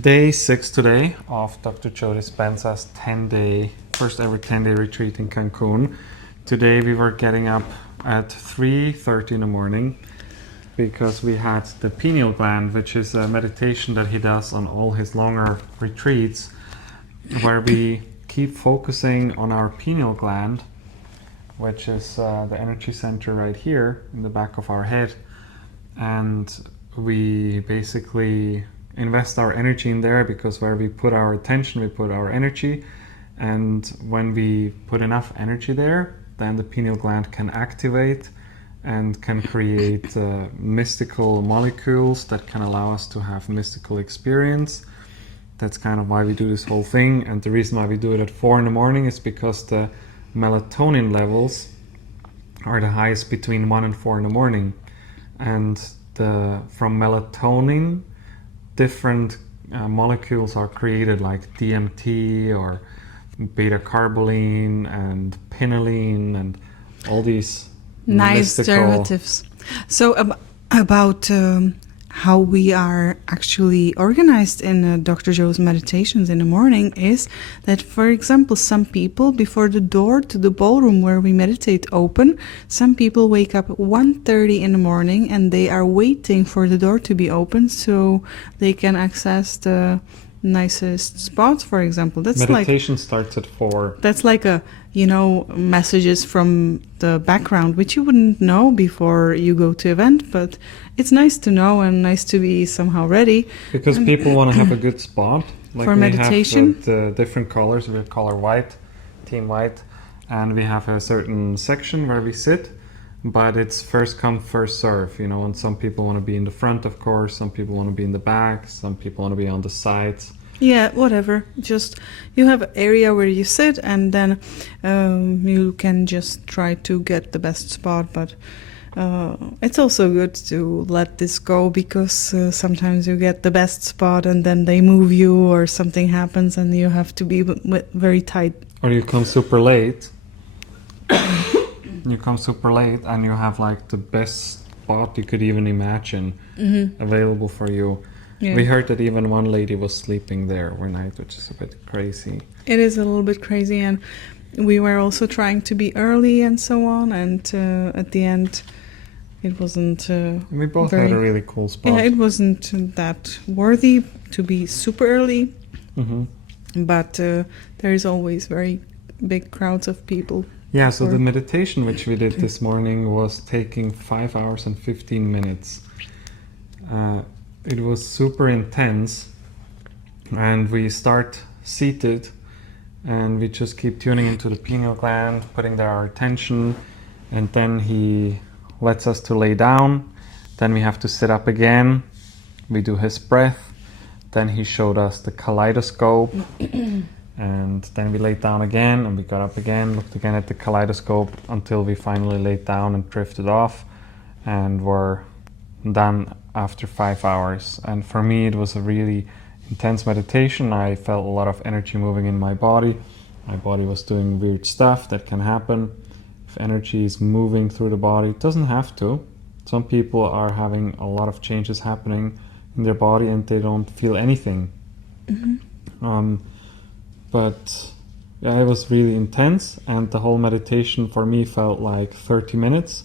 Day 6 today of Dr. Joe Dispenza's first ever 10-day retreat in Cancun. Today we were getting up at 3:30 in the morning because we had the pineal gland, which is a meditation that he does on all his longer retreats, where we keep focusing on our pineal gland, which is the energy center right here in the back of our head, and we basically invest our energy in there, because where we put our attention, we put our energy, and when we put enough energy there, then the pineal gland can activate and can create mystical molecules that can allow us to have mystical experience. That's kind of why we do this whole thing, and the reason why we do it at 4 in the morning is because the melatonin levels are the highest between 1 and 4 in the morning, and from melatonin different molecules are created, like DMT or beta-carboline and pinealine and all these nice derivatives. So about how we are actually organized in Dr. Joe's meditations in the morning is that, for example, some people, before the door to the ballroom where we meditate open, some people wake up at 1:30 in the morning and they are waiting for the door to be open so they can access the nicest spots, for example. Meditation starts at 4. That's like messages from the background, which you wouldn't know before you go to event, but it's nice to know and nice to be somehow ready. Because people want to have a good spot. Like for meditation. Have the different colors. We have color white, team white, and we have a certain section where we sit, but it's first come, first serve, and some people want to be in the front, of course, some people want to be in the back, some people want to be on the sides. Yeah, whatever. Just you have an area where you sit, and then you can just try to get the best spot. But it's also good to let this go, because sometimes you get the best spot and then they move you or something happens and you have to be very tight. Or you come super late. You come super late and you have like the best spot you could even imagine available for you. Yeah. We heard that even one lady was sleeping there overnight, which is a bit crazy. It is a little bit crazy, and we were also trying to be early and so on, and at the end it wasn't we both had a really cool spot. Yeah, it wasn't that worthy to be super early, but there is always very big crowds of people. Yeah, so the meditation which we did this morning was taking 5 hours and 15 minutes. It was super intense, and we start seated and we just keep tuning into the pineal gland, putting there our attention, and then he lets us to lay down. Then we have to sit up again. We do his breath. Then he showed us the kaleidoscope, and then we laid down again and we got up again, looked again at the kaleidoscope until we finally laid down and drifted off and were done after 5 hours. And for me it was a really intense meditation. I felt a lot of energy moving in my body. My body was doing weird stuff that can happen if energy is moving through the body. It doesn't have to. Some people are having a lot of changes happening in their body and they don't feel anything. But yeah, it was really intense, and the whole meditation for me felt like 30 minutes.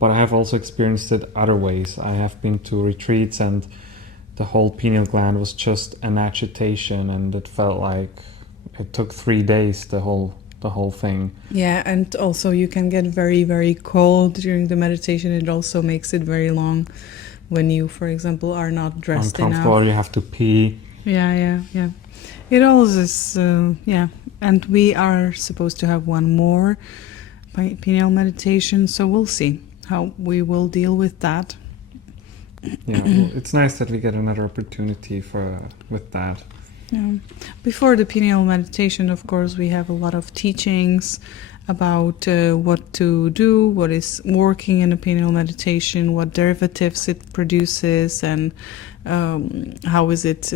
But I have also experienced it other ways. I have been to retreats and the whole pineal gland was just an agitation, and it felt like it took 3 days, the whole thing. Yeah, and also you can get very, very cold during the meditation. It also makes it very long when you, for example, are not dressed uncomfortable, enough. You have to pee. Yeah. It always is, and we are supposed to have one more pineal meditation, so we'll see how we will deal with that. Yeah, well, it's nice that we get another opportunity with that. Yeah. Before the pineal meditation, of course, we have a lot of teachings about what to do, what is working in a pineal meditation, what derivatives it produces, and how is it,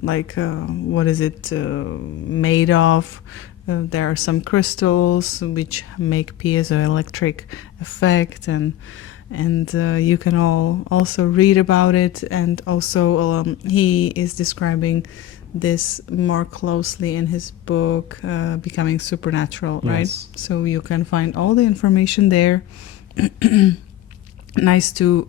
what is it made of. There are some crystals which make piezoelectric effect, and and you can all also read about it. And also he is describing this more closely in his book, Becoming Supernatural, right? Yes. So you can find all the information there. Nice to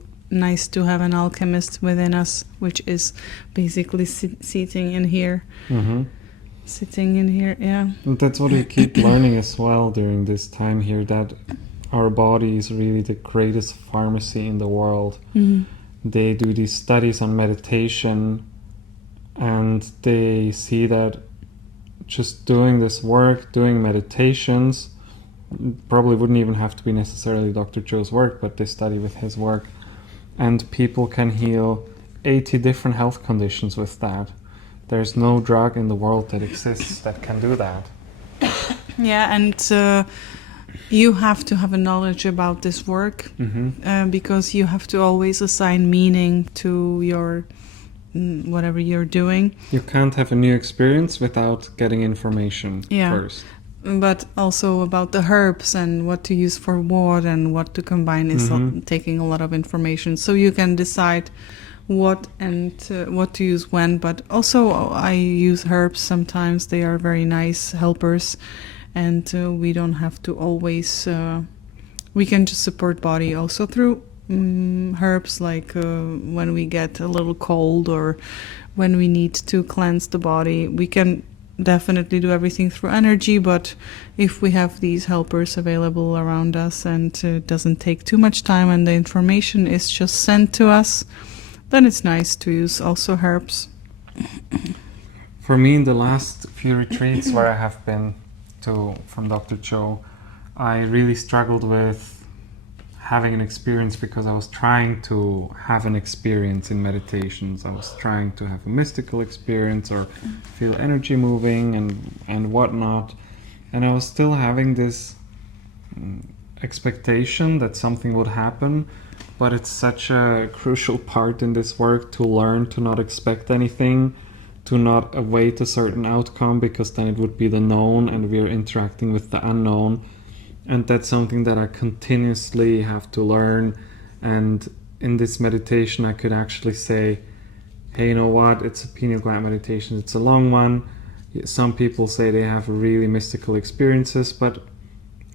have an alchemist within us, which is basically sitting in here. Mm-hmm. Sitting in here, yeah. And that's what we keep learning as well during this time here, that our body is really the greatest pharmacy in the world. Mm-hmm. They do these studies on meditation, and they see that just doing this work, doing meditations, probably wouldn't even have to be necessarily Dr. Joe's work, but they study with his work, and people can heal 80 different health conditions with that. There's no drug in the world that exists that can do that. Yeah, and you have to have a knowledge about this work, because you have to always assign meaning to your whatever you're doing. You can't have a new experience without getting information first. But also about the herbs and what to use for what and what to combine is taking a lot of information. So you can decide what to use when. But also I use herbs sometimes. They are very nice helpers, and we don't have to always. We can just support body also through herbs, like when we get a little cold or when we need to cleanse the body. We can definitely do everything through energy, but if we have these helpers available around us and it doesn't take too much time and the information is just sent to us, then it's nice to use also herbs. For me, in the last few retreats where I have been to from Dr. Joe, I really struggled with having an experience, because I was trying to have an experience in meditations. I was trying to have a mystical experience or feel energy moving and whatnot. And I was still having this expectation that something would happen, but it's such a crucial part in this work to learn to not expect anything, to not await a certain outcome, because then it would be the known and we're interacting with the unknown. And that's something that I continuously have to learn. And in this meditation, I could actually say, hey, you know what? It's a pineal gland meditation. It's a long one. Some people say they have really mystical experiences, but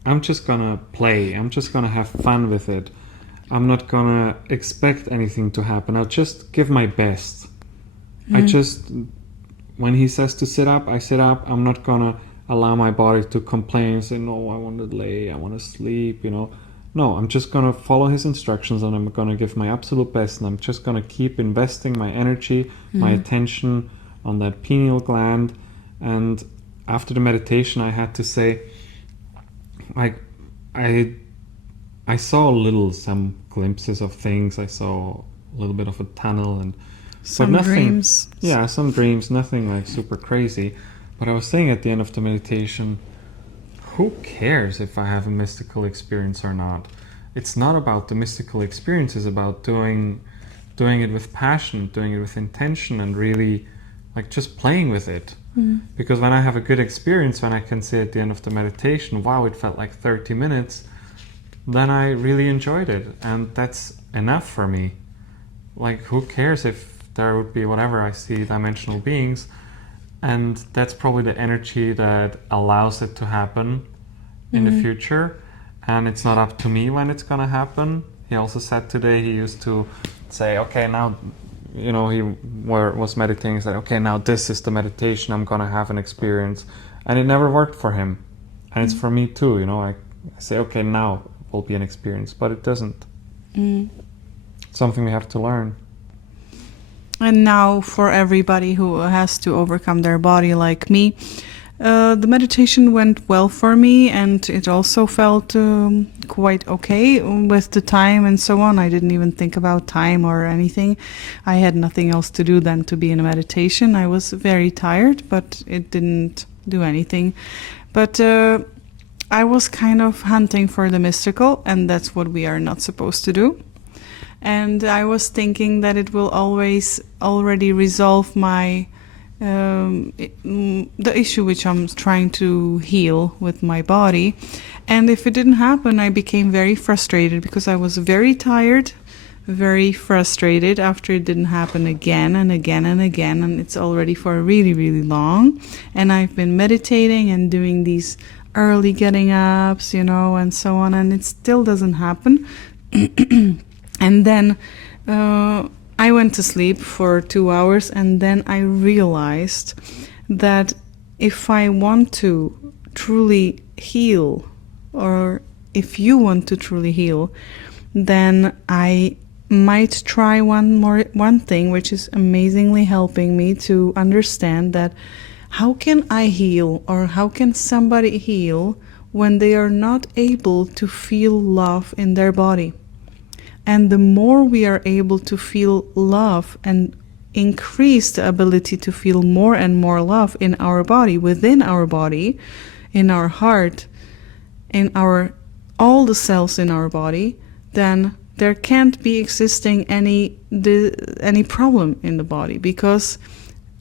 I'm just gonna play. I'm just gonna have fun with it. I'm not gonna expect anything to happen. I'll just give my best. When he says to sit up, I sit up. I'm not gonna allow my body to complain and say, no, I want to lay, I want to sleep, No, I'm just going to follow his instructions, and I'm going to give my absolute best, and I'm just going to keep investing my energy, my attention on that pineal gland. And after the meditation, I had to say, I saw some glimpses of things. I saw a little bit of a tunnel and some dreams. Yeah, some dreams, nothing like super crazy. But I was saying at the end of the meditation, who cares if I have a mystical experience or not? It's not about the mystical experience, it's about doing it with passion, doing it with intention, and really just playing with it. Because when I have a good experience, when I can say at the end of the meditation, wow, it felt like 30 minutes, then I really enjoyed it. And that's enough for me. Who cares if there would be whatever, I see dimensional beings. And that's probably the energy that allows it to happen in the future. And it's not up to me when it's going to happen. He also said today he used to say, okay, now, he was meditating. He said, okay, now this is the meditation. I'm going to have an experience. And it never worked for him. And it's for me too. I say, okay, now it will be an experience. But it doesn't. Something we have to learn. And now for everybody who has to overcome their body like me, the meditation went well for me, and it also felt quite okay with the time and so on. I didn't even think about time or anything. I had nothing else to do than to be in a meditation. I was very tired, but it didn't do anything. But I was kind of hunting for the mystical, and that's what we are not supposed to do. And I was thinking that it will always already resolve my the issue which I'm trying to heal with my body. And if it didn't happen, I became very frustrated because I was very tired, very frustrated after it didn't happen again and again and again. And it's already for really, really long. And I've been meditating and doing these early getting ups, and so on. And it still doesn't happen. And then I went to sleep for 2 hours, and then I realized that if I want to truly heal, or if you want to truly heal, then I might try one thing which is amazingly helping me to understand that how can I heal, or how can somebody heal when they are not able to feel love in their body? And the more we are able to feel love and increase the ability to feel more and more love in our body, within our body, in our heart, in all the cells in our body, then there can't be existing any problem in the body, because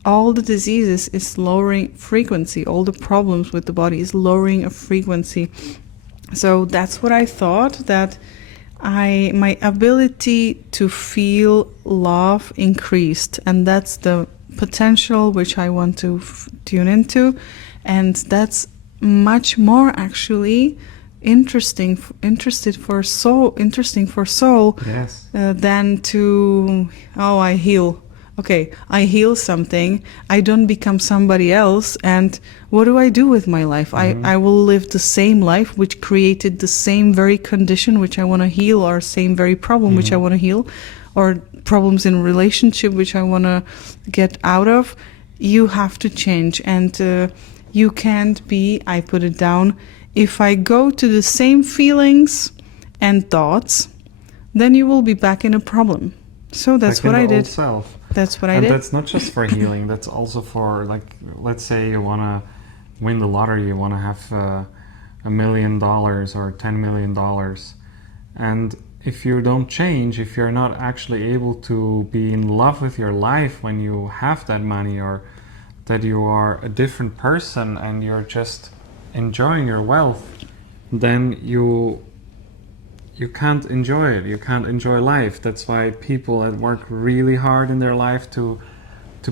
all the diseases is lowering frequency. All the problems with the body is lowering a frequency. So that's what I thought, that my ability to feel love increased, and that's the potential which I want to tune into, and that's much more actually interesting for soul, Yes. than to I heal. Okay, I heal something, I don't become somebody else, and what do I do with my life? Mm-hmm. I will live the same life which created the same very condition which I want to heal, or same very problem which I want to heal, or problems in relationship which I want to get out of. You have to change, and you can't be, I put it down, if I go to the same feelings and thoughts, then you will be back in a problem. So that's what I did. Old self. That's what I And did. that's not just for healing, that's also for, like, let's say you want to win the lottery, you want to have $1 million or $10 million. And if you don't change, if you're not actually able to be in love with your life when you have that money, or that you are a different person and you're just enjoying your wealth, then you can't enjoy it. You can't enjoy life. That's why people that work really hard in their life to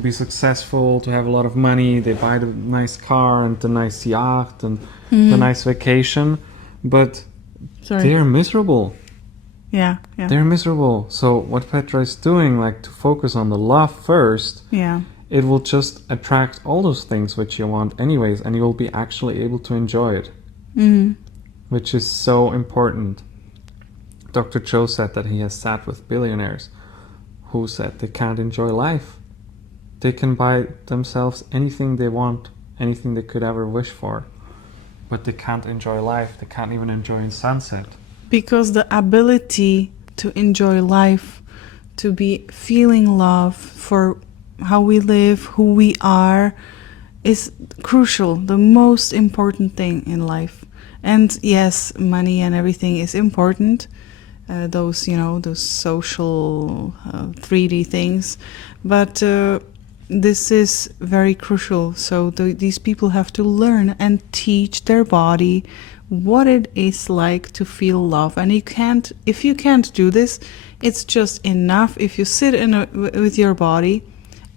be successful, to have a lot of money, they buy the nice car and the nice yacht and the nice vacation, but they're miserable. Yeah. They're miserable. So what Petra is doing, like, to focus on the love first, it will just attract all those things which you want anyways, and you'll be actually able to enjoy it, which is so important. Dr. Joe said that he has sat with billionaires who said they can't enjoy life. They can buy themselves anything they want, anything they could ever wish for, but they can't enjoy life. They can't even enjoy sunset. Because the ability to enjoy life, to be feeling love for how we live, who we are, is crucial, the most important thing in life. And yes, money and everything is important, those social 3D things, but this is very crucial. So these people have to learn and teach their body what it is like to feel love. And if you can't do this, it's just enough if you sit with your body,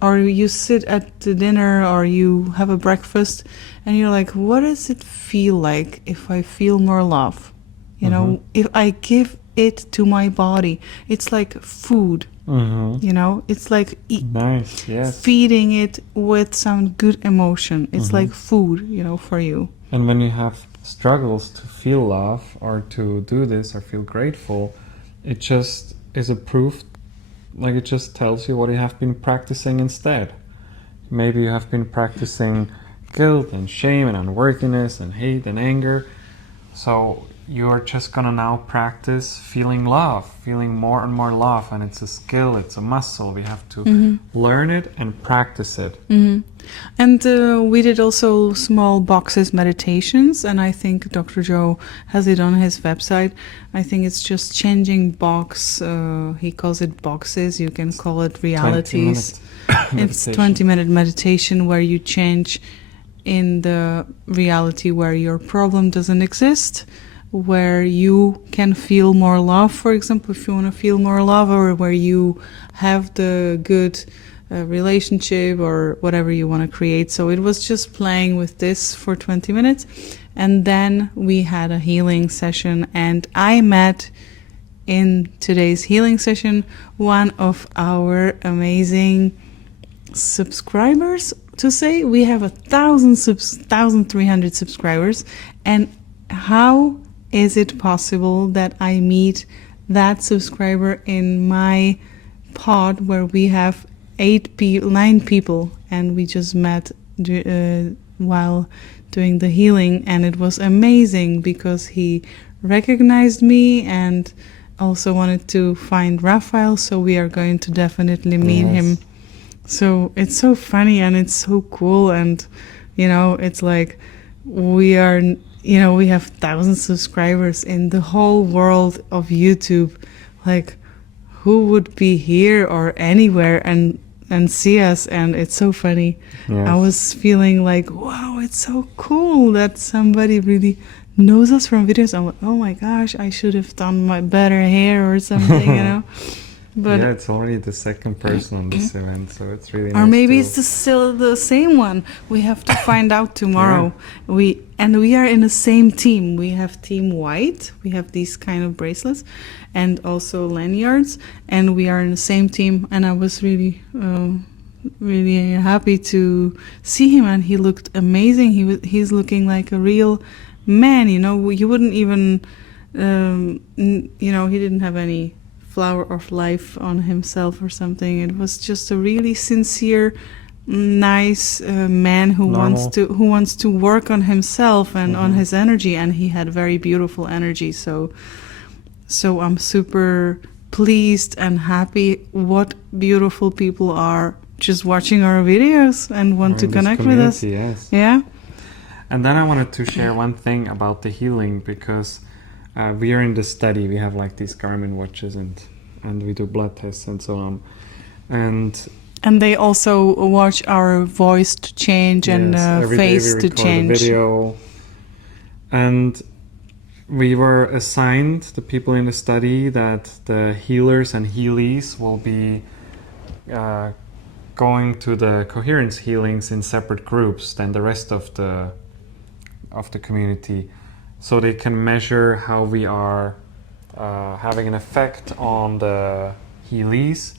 or you sit at the dinner, or you have a breakfast, and you're like, what does it feel like if I feel more love? If I give it to my body, it's like food. It's like nice, yes. feeding it with some good emotion. It's like food, for you. And when you have struggles to feel love, or to do this, or feel grateful, it just is a proof. Like, it just tells you what you have been practicing instead. Maybe you have been practicing guilt and shame and unworthiness and hate and anger. So you're just gonna now practice feeling love, feeling more and more love, and it's a skill, it's a muscle. We have to learn it and practice it. And we did also small boxes meditations, and I think Dr. Joe has it on his website. I think it's just changing box. He calls it boxes. You can call it realities. It's 20-minute meditation where you change in the reality where your problem doesn't exist, where you can feel more love, for example, if you want to feel more love, or where you have the good relationship or whatever you want to create. So it was just playing with this for 20 minutes. And then we had a healing session, and I met in today's healing session one of our amazing subscribers. To say we have 1,300 subscribers, and how is it possible that I meet that subscriber in my pod where we have 9 people, and we just met while doing the healing, and it was amazing because he recognized me and also wanted to find Raphael, so we are going to definitely meet him. So it's so funny and it's so cool, and it's like we are, we have 1,000 subscribers in the whole world of YouTube. Like, who would be here or anywhere and see us? And it's so funny. Yes. I was feeling like, wow, it's so cool that somebody really knows us from videos. I'm like, oh my gosh, I should have done my better hair or something, But yeah, it's already the second person on this event, so it's really nice. Or maybe it's still the same one. We have to find out tomorrow. We are in the same team. We have Team White. We have these kind of bracelets and also lanyards, and we are in the same team. And I was really, really happy to see him, and he looked amazing. He's looking like a real man. You wouldn't even, he didn't have any flower of life on himself or something. It was just a really sincere, nice man who wants to work on himself and on his energy, and he had very beautiful energy. So I'm super pleased and happy what beautiful people are just watching our videos and want to connect with us. Yes. Yeah. And then I wanted to share one thing about the healing, because we are in the study. We have like these Garmin watches, and we do blood tests and so on. And they also watch our voice to change and face to change. A video. And we were assigned, the people in the study, that the healers and healies will be going to the coherence healings in separate groups than the rest of the community, so they can measure how we are having an effect on the healies.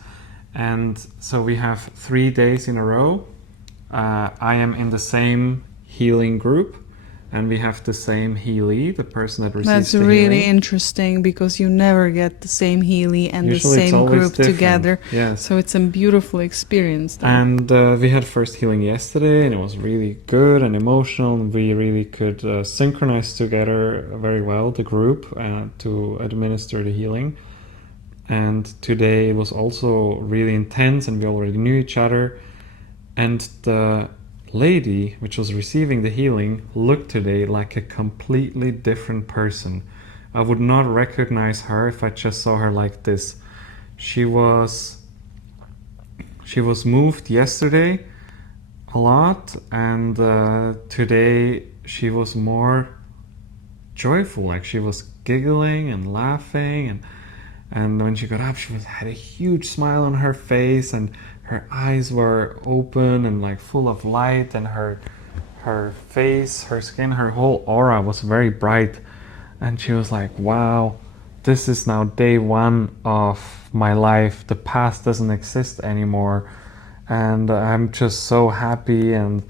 And so we have 3 days in a row. I am in the same healing group, and we have the same healie, the person that receives That's the really healing. Interesting, because you never get the same healie and Usually the same group different. together. Yes. So it's a beautiful experience. And we had first healing yesterday, and it was really good and emotional. We really could synchronize together very well, the group, to administer the healing. And today it was also really intense, and we already knew each other. And the lady which was receiving the healing looked today like a completely different person. I would not recognize her if I just saw her like this. She was moved yesterday a lot, and today she was more joyful. Like, she was giggling and laughing, and when she got up, she had a huge smile on her face, and her eyes were open and like full of light, and her face, her skin, her whole aura was very bright. And she was like, wow, this is now day 1 of my life. The past doesn't exist anymore, and I'm just so happy. And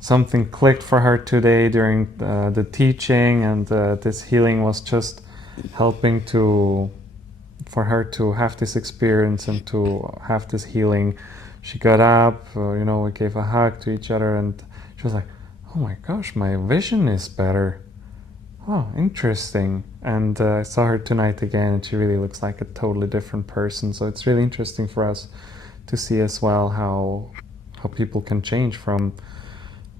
something clicked for her today during the teaching, and this healing was just helping for her to have this experience and to have this healing. She got up, we gave a hug to each other, and she was like, oh my gosh, my vision is better. oh, interesting. And I saw her tonight again, and she really looks like a totally different person. So it's really interesting for us to see as well how people can change from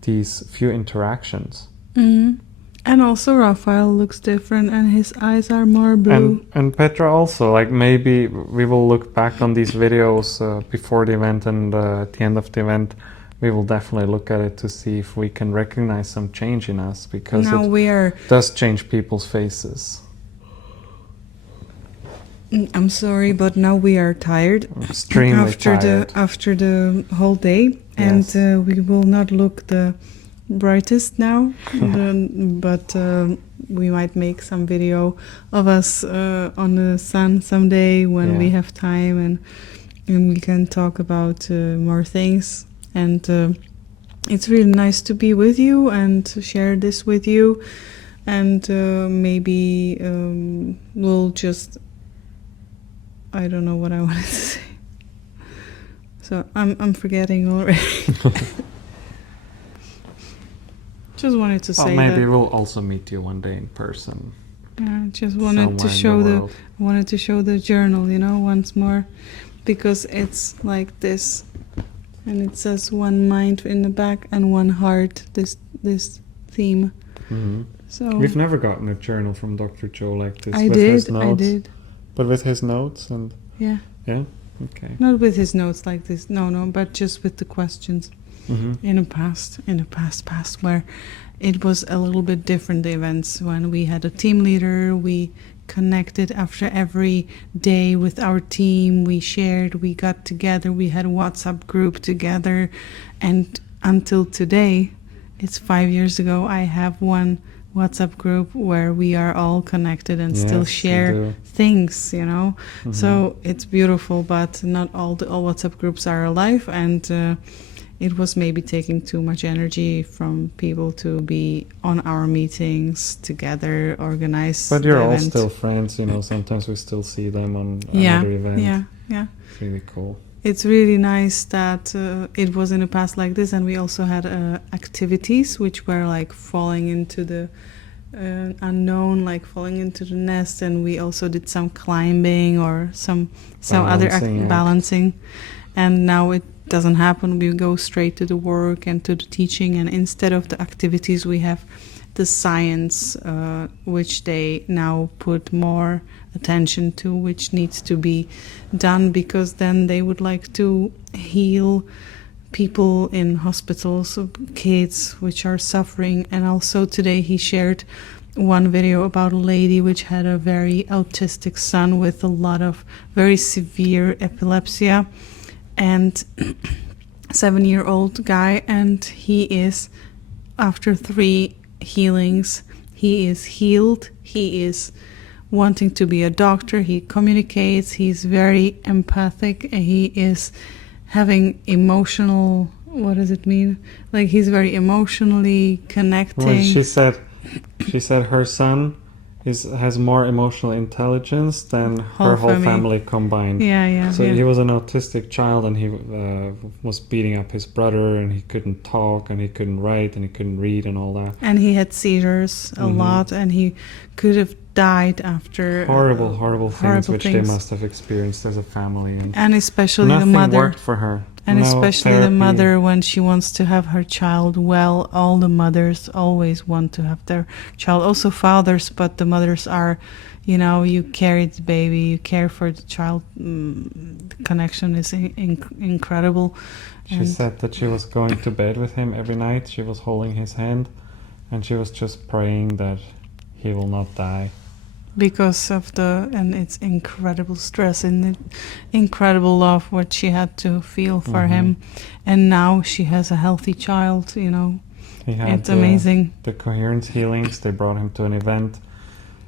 these few interactions. Mm. And also Raphael looks different, and his eyes are more blue. And Petra also, like maybe we will look back on these videos before the event, and at the end of the event we will definitely look at it to see if we can recognize some change in us, because now it does change people's faces. I'm sorry, but now we are tired. Extremely tired. After the whole day, Yes. and we will not look the brightest now, but we might make some video of us on the sun someday when we have time, and we can talk about more things. And it's really nice to be with you and to share this with you. And maybe we'll just, I don't know what I wanted to say. So I'm forgetting already. Just wanted to say maybe that. we'll also meet you one day in person. Yeah, just wanted to show the journal, once more, because it's like this, and it says one mind in the back and one heart. This theme. Mm-hmm. So we've never gotten a journal from Dr. Joe like this. I did. But with his notes and yeah. Okay. Not with his notes like this. No, but just with the questions. Mm-hmm. In the past, where it was a little bit different, the events, when we had a team leader, we connected after every day with our team, we shared, we got together, we had a WhatsApp group together, and until today, it's 5 years ago, I have one WhatsApp group where we are all connected and still share things, Mm-hmm. So it's beautiful, but not all WhatsApp groups are alive, and it was maybe taking too much energy from people to be on our meetings together, organize. But you're the all event. still friends, Sometimes we still see them on another event. Yeah. It's really cool. It's really nice that it was in the past like this, and we also had activities which were like falling into the unknown, like falling into the nest, and we also did some climbing or some other balancing, and now it doesn't happen. We go straight to the work and to the teaching, and instead of the activities we have the science, which they now put more attention to, which needs to be done, because then they would like to heal people in hospitals, kids which are suffering. And also today he shared one video about a lady which had a very autistic son with a lot of very severe epilepsy, and 7-year-old guy, and he is, after 3 healings, he is healed, he is wanting to be a doctor, he communicates, he's very empathic, and he is having emotional, what does it mean? Like he's very emotionally connecting. Well, she said her son has more emotional intelligence than her whole family combined. So he was an autistic child, and he was beating up his brother, and he couldn't talk, and he couldn't write, and he couldn't read, and all that. And he had seizures a lot, and he could have died after horrible things which they must have experienced as a family, and especially the mother. Nothing worked for her. And especially the mother, when she wants to have her child well, all the mothers always want to have their child. Also fathers, but the mothers are, you carry the baby, you care for the child. The connection is incredible. She said that she was going to bed with him every night. She was holding his hand, and she was just praying that he will not die. Because of and it's incredible stress and incredible love what she had to feel for him, and now she has a healthy child. It's amazing. The coherence healings, they brought him to an event.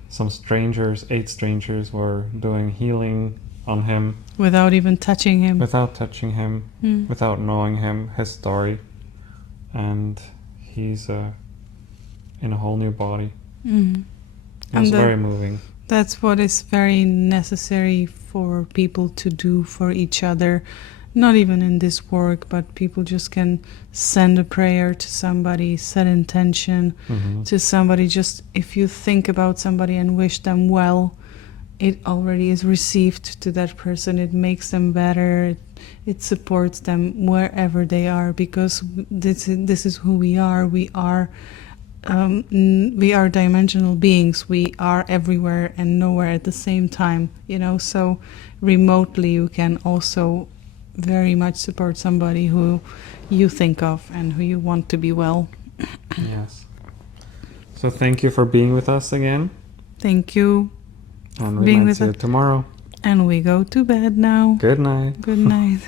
Some 8 strangers were doing healing on him without even touching him, without knowing him, his story, and he's in a whole new body. It was very moving. That's what is very necessary for people to do for each other, not even in this work, but people just can send a prayer to somebody, set intention to somebody. Just if you think about somebody and wish them well, it already is received to that person. It makes them better. It supports them wherever they are, because this is who we are. We are dimensional beings. We are everywhere and nowhere at the same time, so remotely you can also very much support somebody who you think of and who you want to be well. Yes. So thank you for being with us again. Thank you. And we might see you tomorrow. And we go to bed now. Good night. Good night.